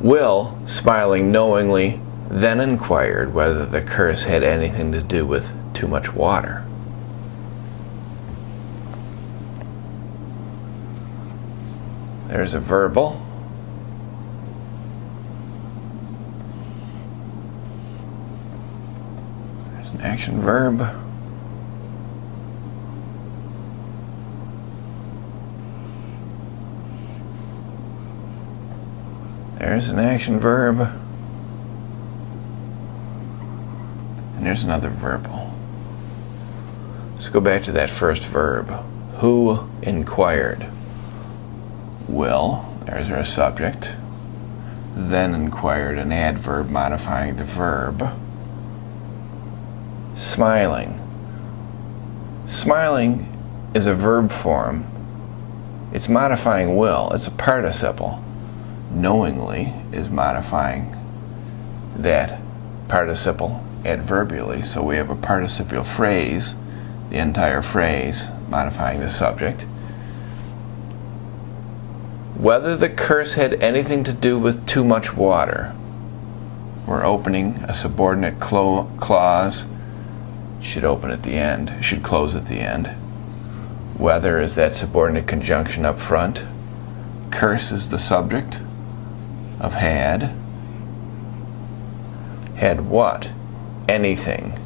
Will, smiling knowingly, then inquired whether the curse had anything to do with too much water. There's a verbal. There's an action verb. There's an action verb. And there's another verbal. Let's go back to that first verb. Who inquired? Will, there's our subject. Then inquired, an adverb modifying the verb. Smiling. Smiling is a verb form. It's modifying will. It's a participle. Knowingly is modifying that participle adverbially. So we have a participial phrase, the entire phrase modifying the subject. Whether the curse had anything to do with too much water. We're opening a subordinate clause. Should open at the end, should close at the end. Whether is that subordinate conjunction up front. Curse is the subject of had. Had what? Anything.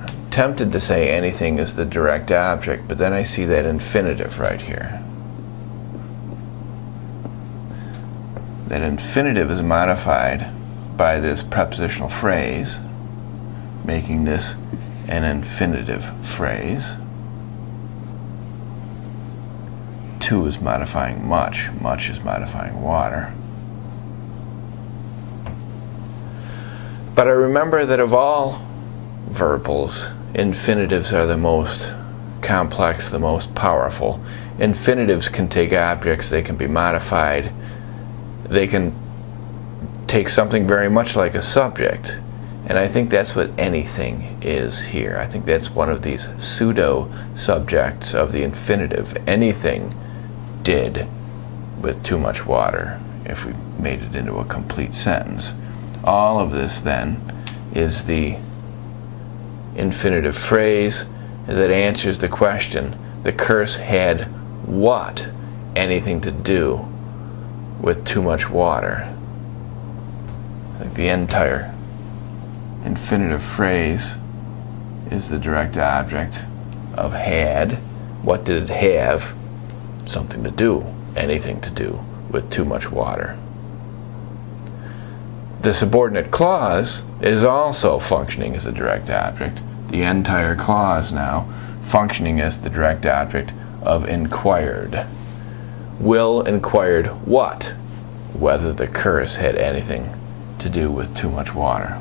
I'm tempted to say anything is the direct object, but then I see that infinitive right here. That infinitive is modified by this prepositional phrase, making this an infinitive phrase. To is modifying much. Much is modifying water. But I remember that of all verbals, infinitives are the most complex, the most powerful. Infinitives can take objects, they can be modified. They can take something very much like a subject. And I think that's what anything is here. I think that's one of these pseudo subjects of the infinitive. Anything did with too much water, if we made it into a complete sentence. All of this then is the infinitive phrase that answers the question, the curse had what anything to do with too much water? I think the entire infinitive phrase is the direct object of had. What did it have? Something to do, anything to do with too much water. The subordinate clause is also functioning as a direct object. The entire clause now functioning as the direct object of inquired. Will inquired what? Whether the curse had anything to do with too much water.